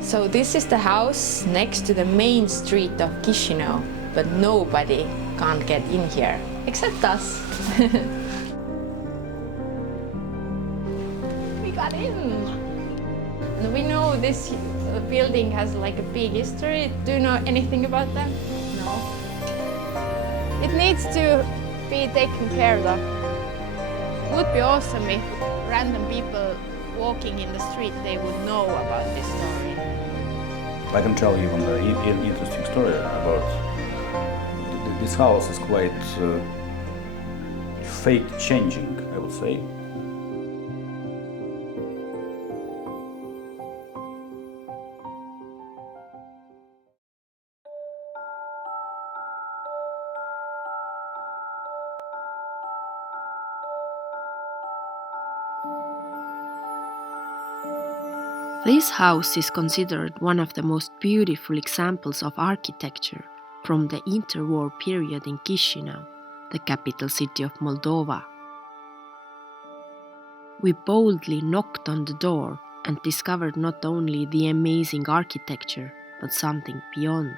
So this is the house next to the main street of Chisinau, but nobody can't get in here, except us. We got in! And we know this building has like a big history. Do you know anything about that? No. It needs to be taken care of. It would be awesome if random people walking in the street, they would know about this story. I can tell you an interesting story about this house is quite fate changing, I would say. This house is considered one of the most beautiful examples of architecture from the interwar period in Chisinau, the capital city of Moldova. We boldly knocked on the door and discovered not only the amazing architecture, but something beyond.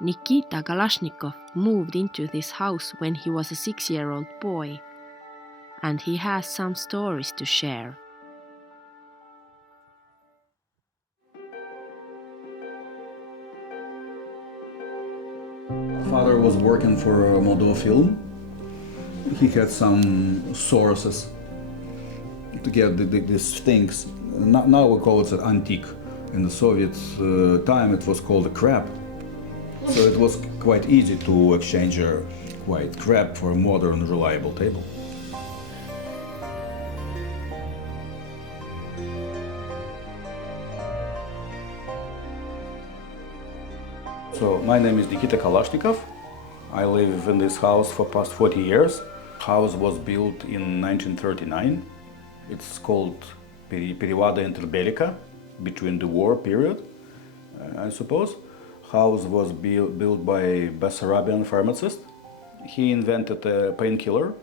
Nikita Kalashnikov moved into this house when he was a 6-year-old boy, and he has some stories to share. Father was working for Moldova Film. He had some sources to get these things. Now we call it an antique. In the Soviet time it was called a crap. So it was quite easy to exchange a quite crap for a modern, reliable table. So my name is Nikita Kalashnikov. I live in this house for past 40 years. House was built in 1939. It's called Perioada interbelica, between the war period, I suppose. House was built by Bessarabian pharmacist. He invented a painkiller.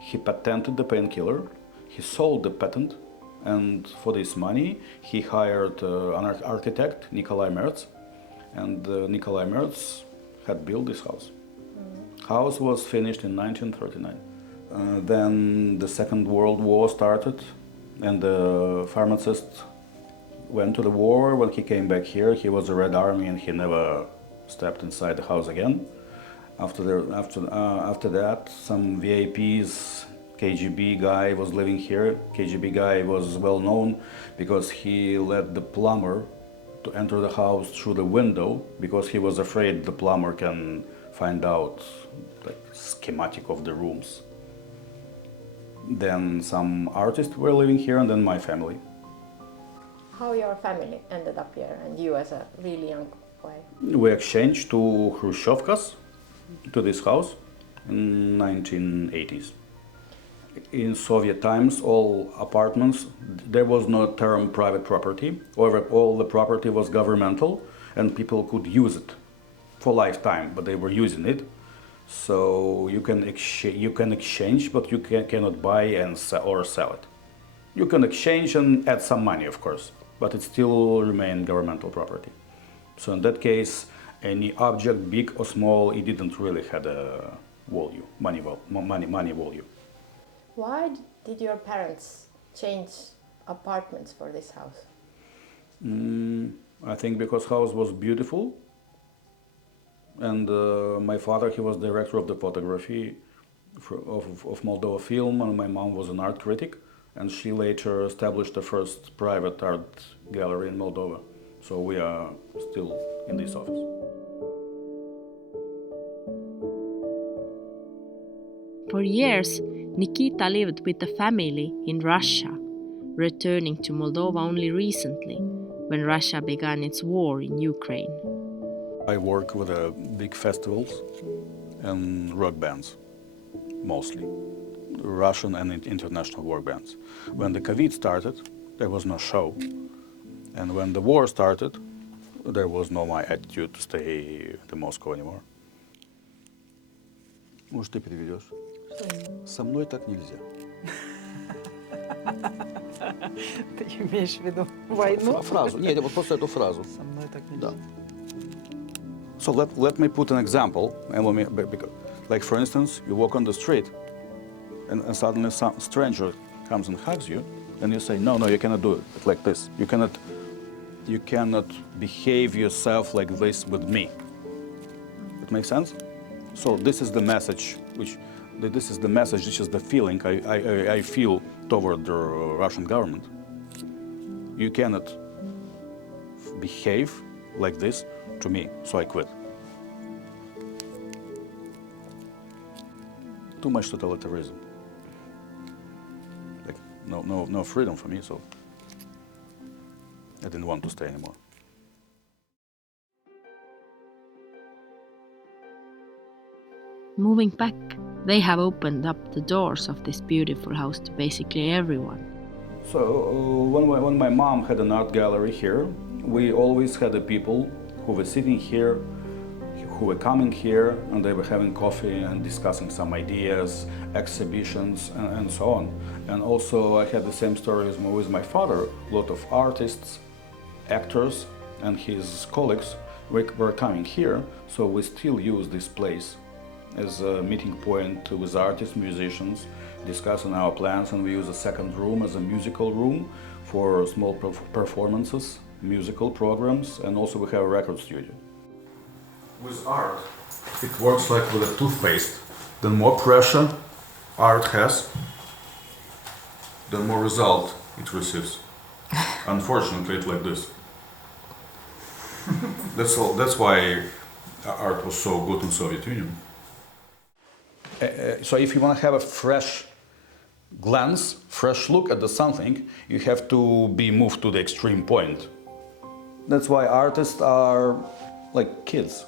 He patented the painkiller. He sold the patent, and for this money he hired an architect, Nikolai Merz. And Nikolai Merz had built this house. House was finished in 1939. Then the Second World War started, and the pharmacist went to the war. When he came back here, he was a Red Army, and he never stepped inside the house again. After that, some VIPs, KGB guy was living here. KGB guy was well known because he let the plumber to enter the house through the window because he was afraid the plumber can find out the schematic of the rooms. Then some artists were living here, and then my family. How your family ended up here, and you as a really young boy? We exchanged to Khrushchevkas, to this house, in 1980s. In Soviet times, all apartments, there was no term private property. All the property was governmental, and people could use it for lifetime, but they were using it. So you can exchange, but you cannot buy and or sell it. You can exchange and add some money, of course, but it still remained governmental property. So in that case, any object, big or small, it didn't really have a value, money value. Why did your parents change apartments for this house? I think because house was beautiful, and my father, he was director of the photography of Moldova Film, and my mom was an art critic, and she later established the first private art gallery in Moldova. So we are still in this office. For years, Nikita lived with the family in Russia, returning to Moldova only recently, when Russia began its war in Ukraine. I work with big festivals and rock bands, mostly. Russian and international rock bands. When the COVID started, there was no show. And when the war started, there was no my attitude to stay in Moscow anymore. Может, ты переведешь? Со мной так нельзя. Ты имеешь в виду войну? Фразу. Нет, вот просто эту фразу. Со мной так не Да. So let me put an example. Like for instance, you walk on the street and suddenly some stranger comes and hugs you and you say, no, you cannot do it like this. You cannot behave yourself like this with me. It makes sense? So this is the message, this is the feeling I feel toward the Russian government. You cannot behave like this to me, so I quit. Too much totalitarianism. Like no freedom for me, so I didn't want to stay anymore. Moving back, they have opened up the doors of this beautiful house to basically everyone. So when my mom had an art gallery here, we always had the people who were sitting here, who were coming here, and they were having coffee and discussing some ideas, exhibitions, and so on. And also I had the same story with my father. A lot of artists, actors, and his colleagues were coming here, so we still use this place as a meeting point with artists, musicians, discussing our plans, and we use a second room as a musical room for small performances, musical programs, and also we have a record studio. With art, it works like with a toothpaste. The more pressure art has, the more result it receives. Unfortunately, it's like this. That's why art was so good in Soviet Union. So if you want to have a fresh glance, fresh look at something, you have to be moved to the extreme point. That's why artists are like kids,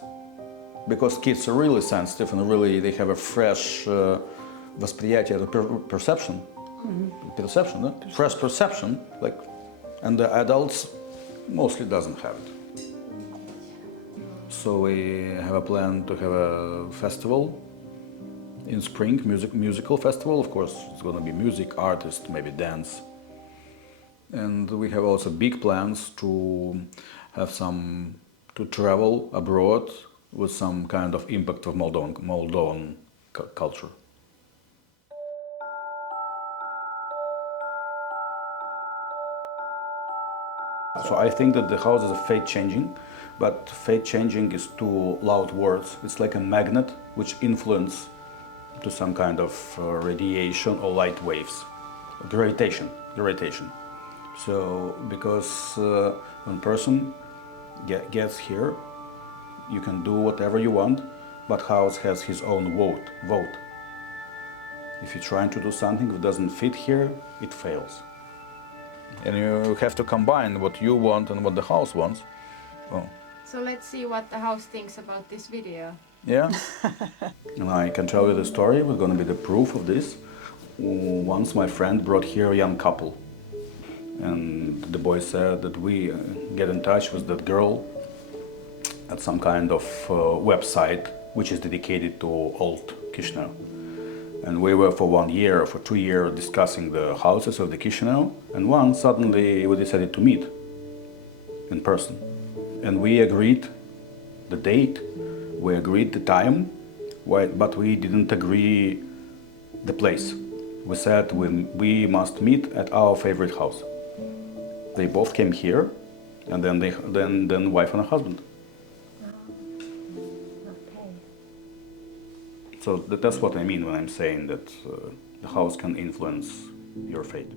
because kids are really sensitive and really they have a fresh восприятие, perception, fresh perception, like, and the adults mostly doesn't have it. So we have a plan to have a festival in spring, musical festival. Of course, it's going to be music, artists, maybe dance. And we have also big plans to have to travel abroad with some kind of impact of Moldovan culture. So I think that the house is a fate changing, but fate changing is too loud words. It's like a magnet which influence to some kind of radiation or light waves, gravitation. So because when person gets here, you can do whatever you want, but house has his own vote. If you're trying to do something that doesn't fit here, it fails. And you have to combine what you want and what the house wants. Oh. So let's see what the house thinks about this video. Yeah. And I can tell you the story. We're going to be the proof of this. Once my friend brought here a young couple. And the boy said that we get in touch with that girl at some kind of website which is dedicated to old Chisinau. And we were for 1 year or for 2 years discussing the houses of the Chisinau. And one suddenly we decided to meet in person. And we agreed the date, we agreed the time, but we didn't agree the place. We said we must meet at our favorite house. They both came here, and then wife and a husband. Okay. So that's what I mean when I'm saying that the house can influence your fate.